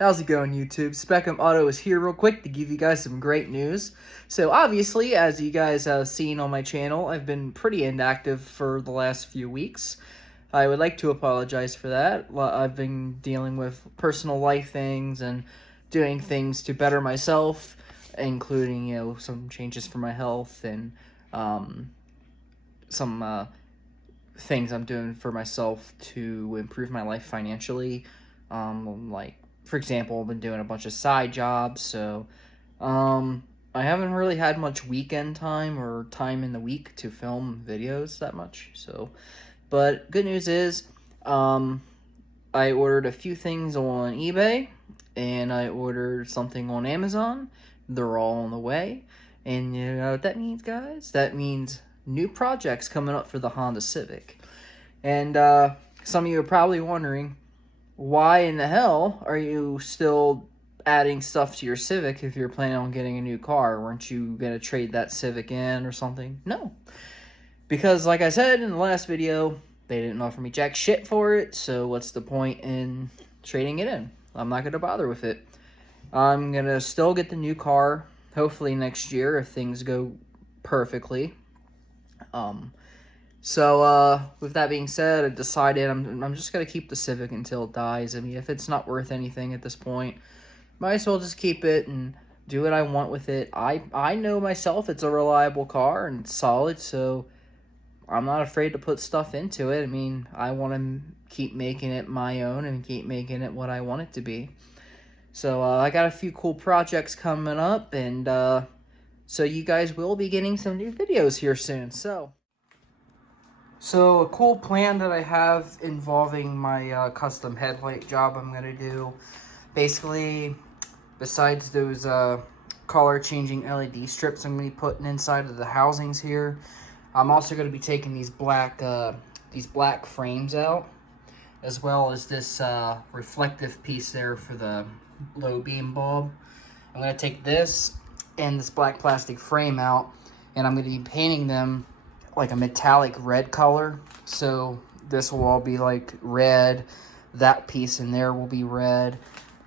How's it going, YouTube? Specum Auto is here real quick to give you guys some great news. So obviously, as you guys have seen on my channel, I've been pretty inactive for the last few weeks. I would like to apologize for that. I've been dealing with personal life things and doing things to better myself, including, some changes for my health and some things I'm doing for myself to improve my life financially. Like, for example, I've been doing a bunch of side jobs, so I haven't really had much weekend time or time in the week to film videos that much. So, but good news is, I ordered a few things on eBay, and I ordered something on Amazon. They're all on the way, and you know what that means, guys? That means new projects coming up for the Honda Civic. And some of you are probably wondering, why in the hell are you still adding stuff to your Civic if you're planning on getting a new car? Weren't you going to trade that Civic in or something? No. Because, like I said in the last video, they didn't offer me jack shit for it, so what's the point in trading it in? I'm not going to bother with it. I'm going to still get the new car, hopefully next year, if things go perfectly. So, with that being said, I decided I'm just going to keep the Civic until it dies. I mean, if it's not worth anything at this point, might as well just keep it and do what I want with it. I know myself it's a reliable car and it's solid, so I'm not afraid to put stuff into it. I mean, I want to keep making it my own and keep making it what I want it to be. So, I got a few cool projects coming up, and so you guys will be getting some new videos here soon, So a cool plan that I have involving my custom headlight job I'm going to do, basically, besides those color changing LED strips I'm going to be putting inside of the housings here, I'm also going to be taking these black frames out, as well as this reflective piece there for the low beam bulb. I'm going to take this and this black plastic frame out, and I'm going to be painting them like a metallic red color. So this will all be like red, that piece in there will be red,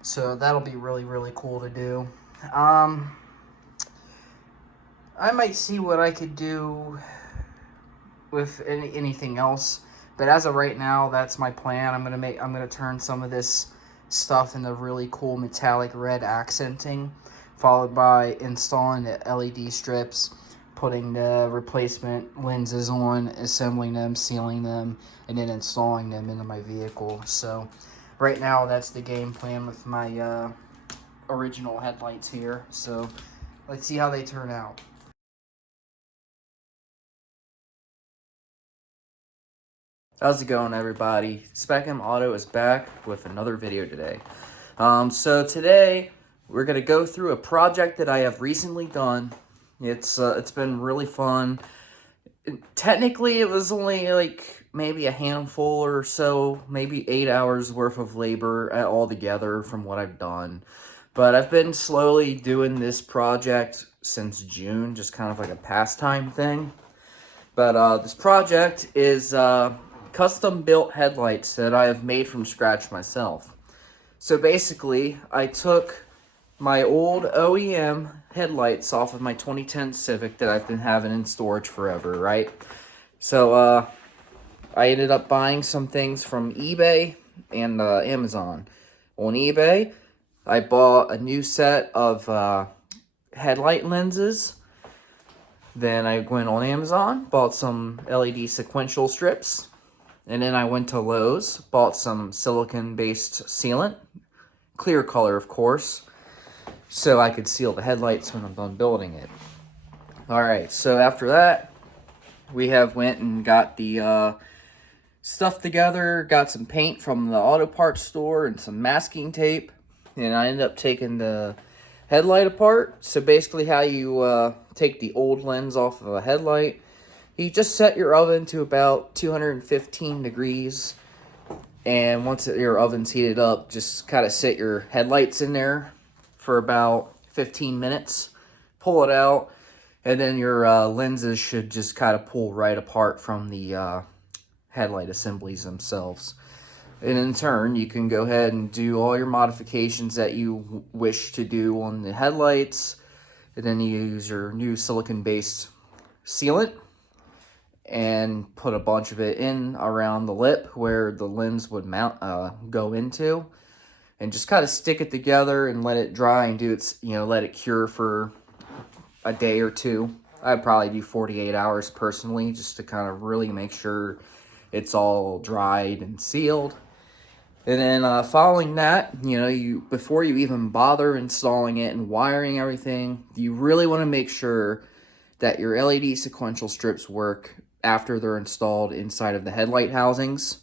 so that'll be really cool to do. I might see what I could do with anything else, but as of right now, that's my plan. I'm gonna turn some of this stuff into really cool metallic red accenting, followed by installing the LED strips, putting the replacement lenses on, assembling them, sealing them, and then installing them into my vehicle. So right now, that's the game plan with my original headlights here. So let's see how they turn out. How's it going, everybody? Specum Auto is back with another video today. So today we're gonna go through a project that I have recently done. It's been really fun. Technically, it was only like maybe a handful or so, maybe 8 hours worth of labor altogether from what I've done. But I've been slowly doing this project since June, just kind of like a pastime thing. But this project is custom-built headlights that I have made from scratch myself. So basically, I took my old OEM headlights off of my 2010 Civic that I've been having in storage forever, right? So, I ended up buying some things from eBay and Amazon. On eBay, I bought a new set of headlight lenses. Then I went on Amazon, bought some LED sequential strips. And then I went to Lowe's, bought some silicone-based sealant, clear color, of course, so I could seal the headlights when I'm done building it. Alright, so after that, we went and got the stuff together, got some paint from the auto parts store and some masking tape, and I ended up taking the headlight apart. So basically how you take the old lens off of a headlight, you just set your oven to about 215 degrees, and once your oven's heated up, just kind of set your headlights in there for about 15 minutes, pull it out, and then your lenses should just kind of pull right apart from the headlight assemblies themselves. And in turn, you can go ahead and do all your modifications that you wish to do on the headlights. And then you use your new silicone-based sealant and put a bunch of it in around the lip where the lens would go into, and just kind of stick it together and let it dry and do its, let it cure for a day or two. I'd probably do 48 hours personally, just to kind of really make sure it's all dried and sealed. And then following that, before you even bother installing it and wiring everything, you really want to make sure that your LED sequential strips work after they're installed inside of the headlight housings.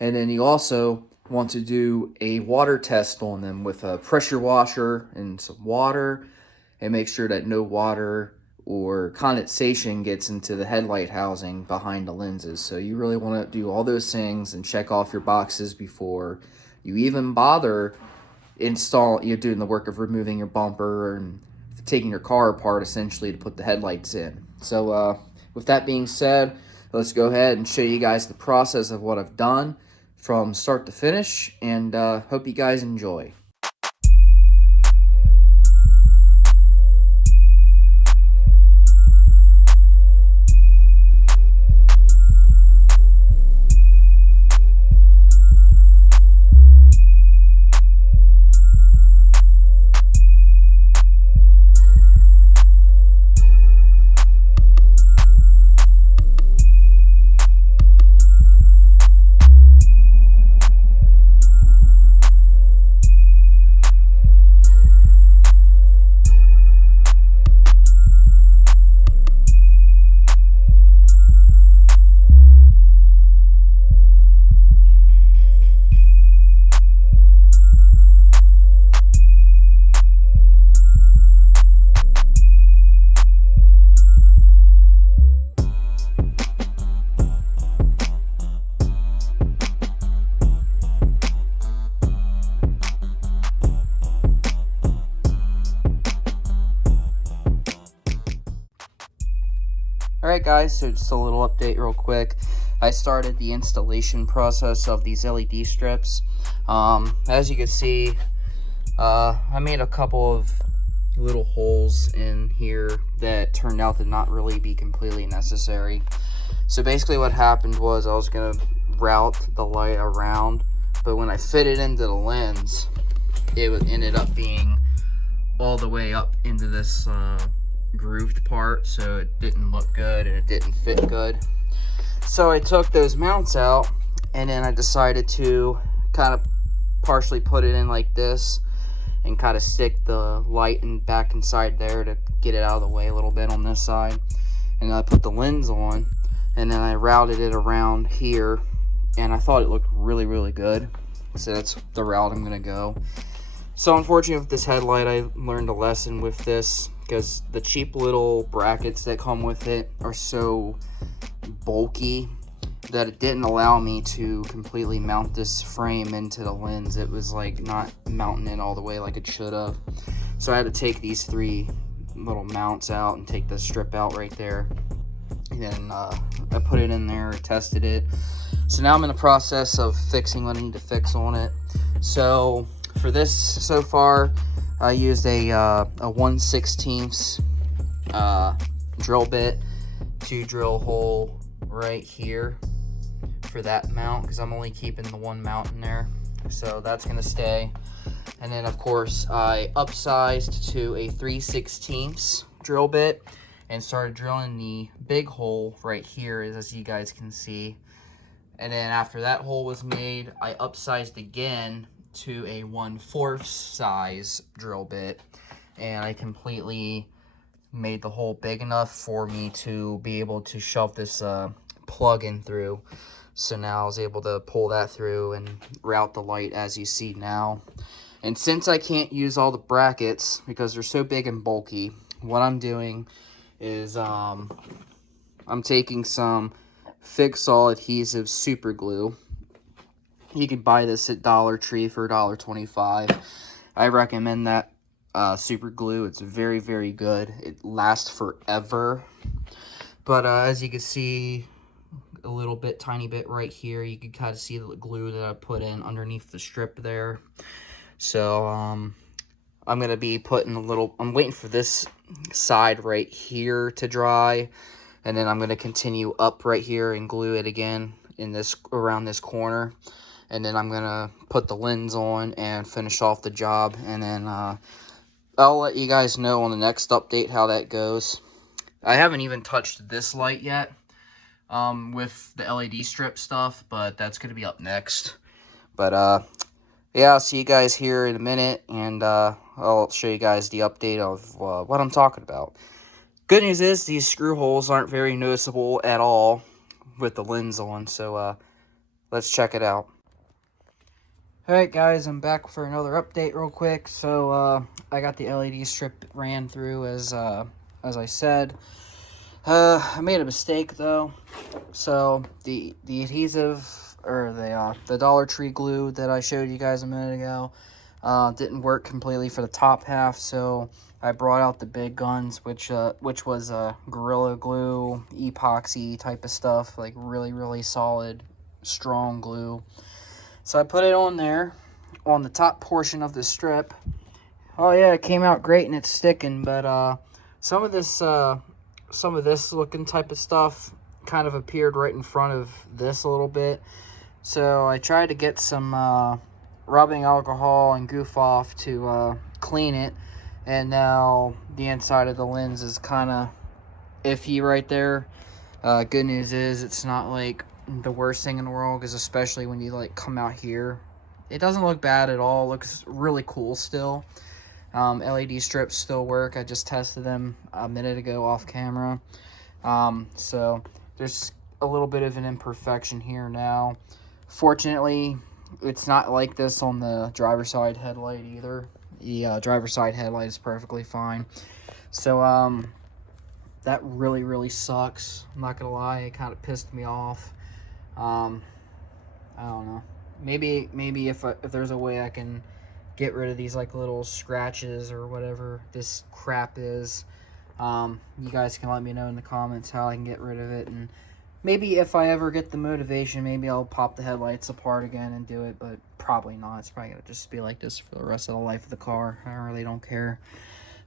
And then you also want to do a water test on them with a pressure washer and some water, and make sure that no water or condensation gets into the headlight housing behind the lenses. So you really want to do all those things and check off your boxes before you even bother you're doing the work of removing your bumper and taking your car apart essentially to put the headlights in. So with that being said, let's go ahead and show you guys the process of what I've done from start to finish, and hope you guys enjoy. Alright guys, so just a little update real quick. I started the installation process of these LED strips. As you can see, I made a couple of little holes in here that turned out to not really be completely necessary. So basically what happened was I was going to route the light around, but when I fit it into the lens, it ended up being all the way up into this grooved part, so it didn't look good and it didn't fit good. So I took those mounts out, and then I decided to kind of partially put it in like this and kind of stick the light back inside there to get it out of the way a little bit on this side. And I put the lens on, and then I routed it around here, and I thought it looked really, really good. So that's the route I'm gonna go. So unfortunately with this headlight, I learned a lesson with this, because the cheap little brackets that come with it are so bulky that it didn't allow me to completely mount this frame into the lens. It was like not mounting it all the way like it should have. So I had to take these 3 little mounts out and take the strip out right there. And then I put it in there, tested it. So now I'm in the process of fixing what I need to fix on it. So for this so far, I used a 1/16 drill bit to drill a hole right here for that mount, because I'm only keeping the one mount in there, so that's gonna stay. And then of course I upsized to a 3/16 drill bit and started drilling the big hole right here, as you guys can see. And then after that hole was made, I upsized again to a 1/4 size drill bit, and I completely made the hole big enough for me to be able to shove this plug in through. So now I was able to pull that through and route the light as you see now. And since I can't use all the brackets because they're so big and bulky, what I'm doing is I'm taking some Fix-All adhesive super glue. You can buy this at Dollar Tree for $1.25. I recommend that super glue. It's very, very good. It lasts forever. But as you can see, a little bit, tiny bit right here. You can kind of see the glue that I put in underneath the strip there. So, I'm going to be putting I'm waiting for this side right here to dry. And then I'm going to continue up right here and glue it again around this corner. And then I'm going to put the lens on and finish off the job. And then I'll let you guys know on the next update how that goes. I haven't even touched this light yet with the LED strip stuff, but that's going to be up next. But yeah, I'll see you guys here in a minute, and I'll show you guys the update of what I'm talking about. Good news is these screw holes aren't very noticeable at all with the lens on, so let's check it out. Alright guys, I'm back for another update real quick. So I got the LED strip ran through as I said. I made a mistake though. So the adhesive, or the Dollar Tree glue that I showed you guys a minute ago didn't work completely for the top half, so I brought out the big guns, which was Gorilla Glue, epoxy type of stuff, like really solid, strong glue. So I put it on there, on the top portion of the strip. Oh yeah, it came out great and it's sticking, but some of this looking type of stuff kind of appeared right in front of this a little bit. So I tried to get some rubbing alcohol and goof off to clean it, and now the inside of the lens is kind of iffy right there. Good news is it's not like the worst thing in the world, because especially when you like come out here, it doesn't look bad at all. It looks really cool still. LED strips still work. I just tested them a minute ago off camera. So there's a little bit of an imperfection here now. Fortunately, it's not like this on the driver's side headlight either. The driver's side headlight is perfectly fine. So that really sucks. I'm not gonna lie, it kind of pissed me off. I don't know. Maybe if there's a way I can get rid of these like little scratches or whatever this crap is, you guys can let me know in the comments how I can get rid of it. And maybe if I ever get the motivation, maybe I'll pop the headlights apart again and do it, but probably not. It's probably gonna just be like this for the rest of the life of the car. I really don't care.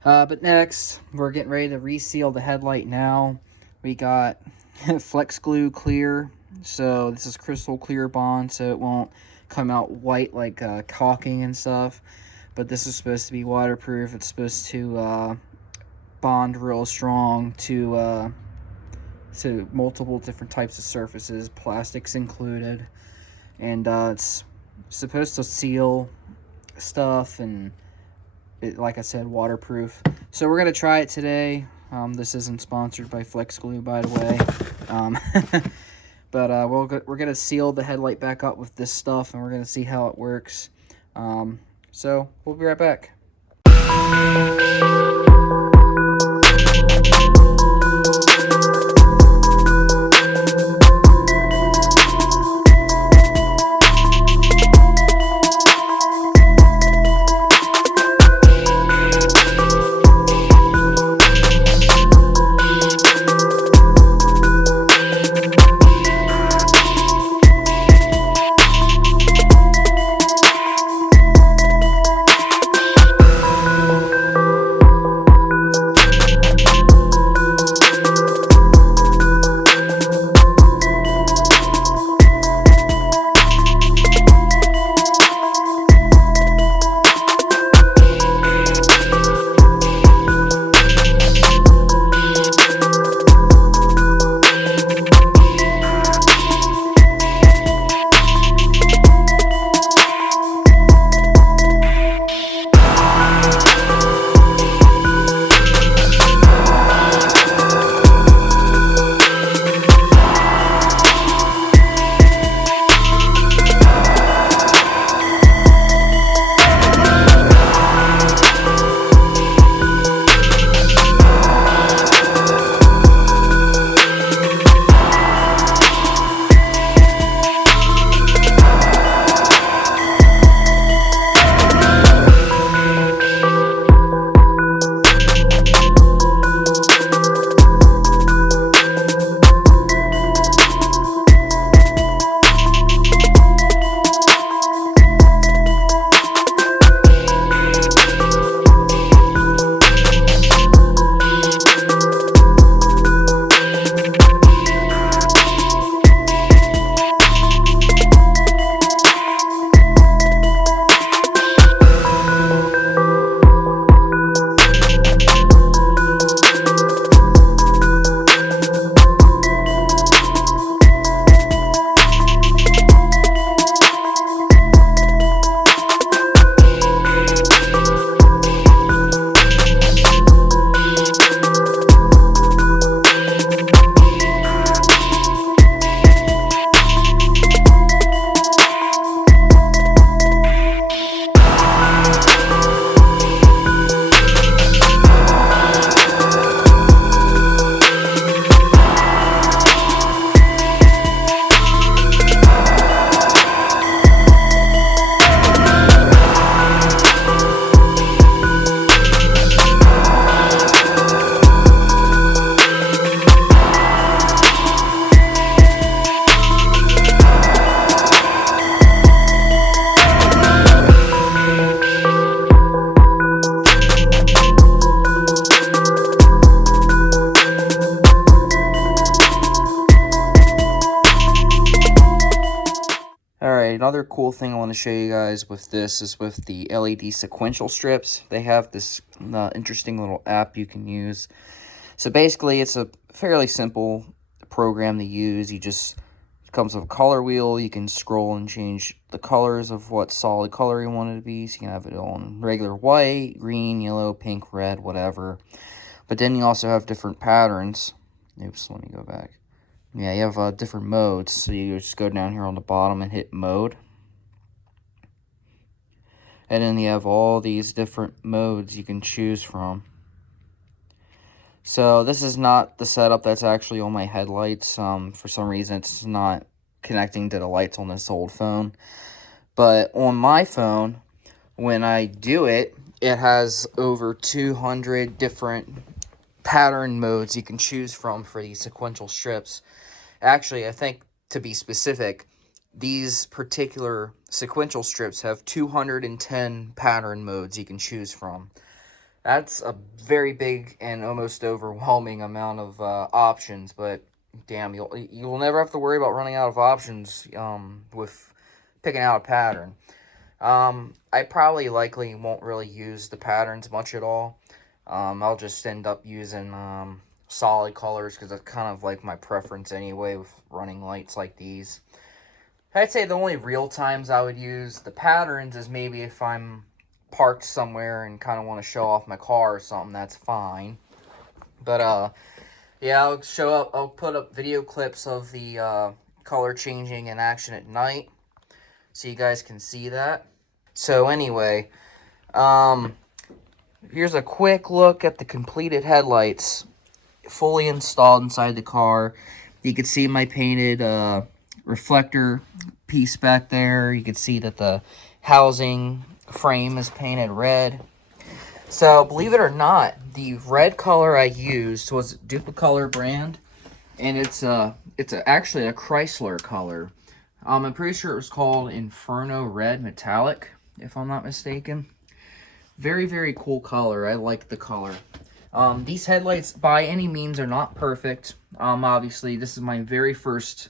But next, we're getting ready to reseal the headlight now. We got Flex Glue Clear. So this is crystal clear bond, so it won't come out white like caulking and stuff. But this is supposed to be waterproof. It's supposed to bond real strong to multiple different types of surfaces, plastics included. And it's supposed to seal stuff, and like I said, waterproof. So we're gonna try it today. This isn't sponsored by Flex Glue, by the way. But we're going to seal the headlight back up with this stuff, and we're going to see how it works. So we'll be right back. another cool thing I want to show you guys with this is with the LED sequential strips. They have this interesting little app you can use. So basically, it's a fairly simple program to use. It comes with a color wheel. You can scroll and change the colors of what solid color you want it to be. So you can have it on regular white, green, yellow, pink, red, whatever. But then you also have different patterns. Oops, let me go back. Yeah, you have different modes. So you just go down here on the bottom and hit mode. And then you have all these different modes you can choose from. So this is not the setup that's actually on my headlights. For some reason, it's not connecting to the lights on this old phone. But on my phone, when I do it, it has over 200 different pattern modes you can choose from for these sequential strips. Actually, I think, to be specific, these particular sequential strips have 210 pattern modes you can choose from. That's a very big and almost overwhelming amount of options, but damn, you'll never have to worry about running out of options with picking out a pattern. I probably likely won't really use the patterns much at all. I'll just end up using solid colors because that's kind of like my preference anyway with running lights like these. I'd say the only real times I would use the patterns is maybe if I'm parked somewhere and kind of want to show off my car or something. That's fine. But yeah, I'll put up video clips of the color changing in action at night so you guys can see that. So anyway, here's a quick look at the completed headlights fully installed inside the car. You can see my painted reflector piece back there. You can see that the housing frame is painted red. So believe it or not, the red color I used was Duplicolor brand, and it's actually a Chrysler color. I'm pretty sure it was called Inferno Red Metallic, if I'm not mistaken. Very, very cool color. I like the color. These headlights, by any means, are not perfect. Obviously, this is my very first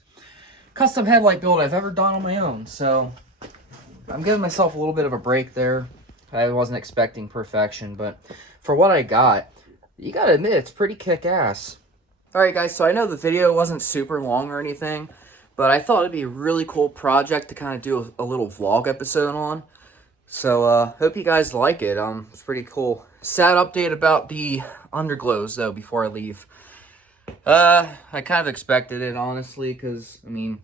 custom headlight build I've ever done on my own, so I'm giving myself a little bit of a break there. I wasn't expecting perfection, but for what I got, you gotta admit, it's pretty kick-ass. Alright guys, so I know the video wasn't super long or anything, but I thought it'd be a really cool project to kind of do a little vlog episode on. So, hope you guys like it. It's pretty cool. Sad update about the underglows, though, before I leave. I kind of expected it, honestly, because, I mean,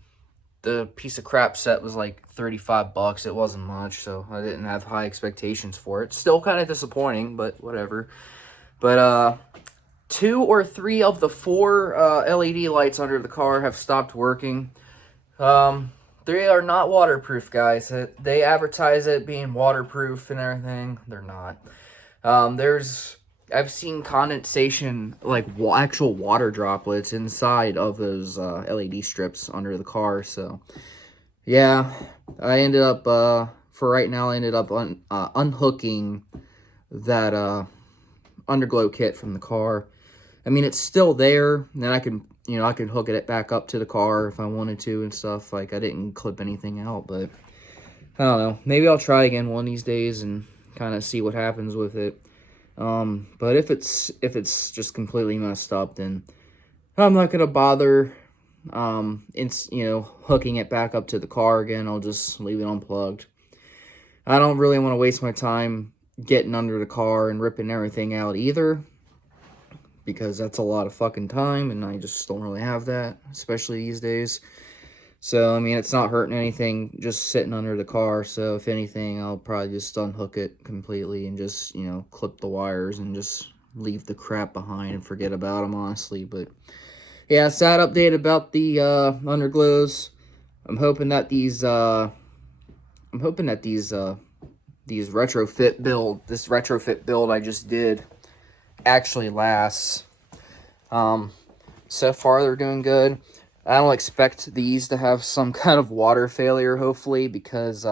the piece of crap set was like 35 bucks. It wasn't much, so I didn't have high expectations for it. Still kind of disappointing, but whatever. But, 2 or 3 of the 4 LED lights under the car have stopped working. They are not waterproof, guys. They advertise it being waterproof and everything. They're not. I've seen condensation, like actual water droplets inside of those LED strips under the car. So, yeah, I ended up, for right now, unhooking that underglow kit from the car. I mean, it's still there, and then I can hook it back up to the car if I wanted to and stuff. Like, I didn't clip anything out, but I don't know. Maybe I'll try again one of these days and kind of see what happens with it. But if it's just completely messed up, then I'm not gonna bother, hooking it back up to the car again. I'll just leave it unplugged. I don't really want to waste my time getting under the car and ripping everything out either, because that's a lot of fucking time, and I just don't really have that, especially these days. So, I mean, it's not hurting anything just sitting under the car, so if anything, I'll probably just unhook it completely and just, clip the wires and just leave the crap behind and forget about them, honestly. But, yeah, sad update about the underglows. I'm hoping that these retrofit build I just did actually lasts. So far they're doing good. I don't expect these to have some kind of water failure, hopefully, because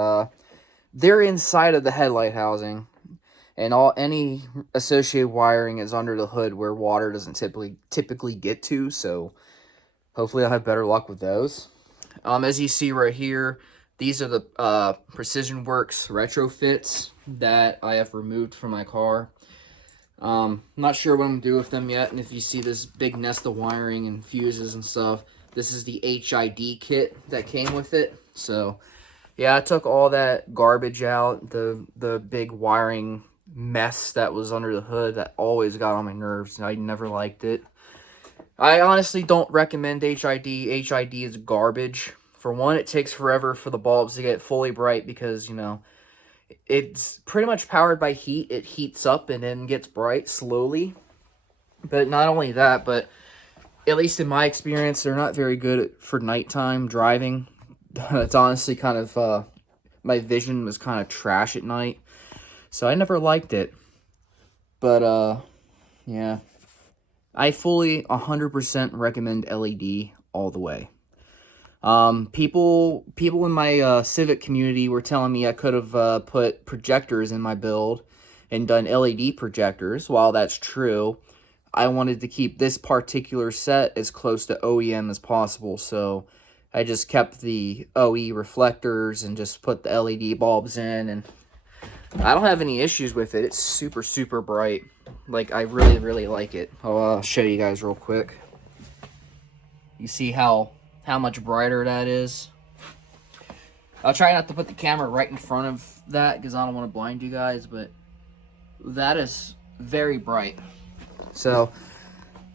they're inside of the headlight housing, and any associated wiring is under the hood where water doesn't typically get to. So hopefully I'll have better luck with those. As you see right here, These are the Precision Works retrofits that I have removed from my car. I'm not sure what I'm going to do with them yet, and if you see this big nest of wiring and fuses and stuff, this is the HID kit that came with it. So, yeah, I took all that garbage out, the big wiring mess that was under the hood that always got on my nerves, and I never liked it. I honestly don't recommend HID. HID is garbage. For one, it takes forever for the bulbs to get fully bright because, you know, it's pretty much powered by heat. It heats up and then gets bright slowly. But not only that, but at least in my experience, they're not very good for nighttime driving. It's honestly kind of, my vision was kind of trash at night. So I never liked it. But, yeah. I fully 100% recommend LED all the way. People in my Civic community were telling me I could have put projectors in my build and done LED projectors. While that's true, I wanted to keep this particular set as close to OEM as possible, so I just kept the OE reflectors and just put the LED bulbs in, and I don't have any issues with it. It's super, super bright. Like, I really, really like it. I'll show you guys real quick. You see how much brighter that is? I'll try not to put the camera right in front of that because I don't want to blind you guys, but that is very bright. So,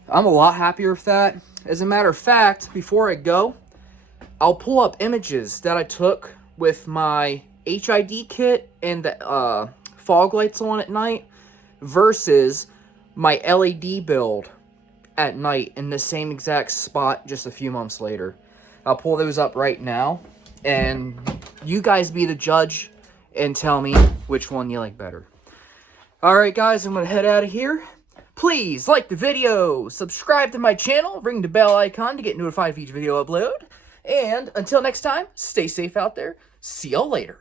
I'm a lot happier with that. As a matter of fact, before I go, I'll pull up images that I took with my HID kit and the fog lights on at night versus my LED build at night in the same exact spot just a few months later. I'll pull those up right now, and you guys be the judge and tell me which one you like better. Alright guys, I'm going to head out of here. Please like the video, subscribe to my channel, ring the bell icon to get notified of each video upload, and until next time, stay safe out there. See y'all later.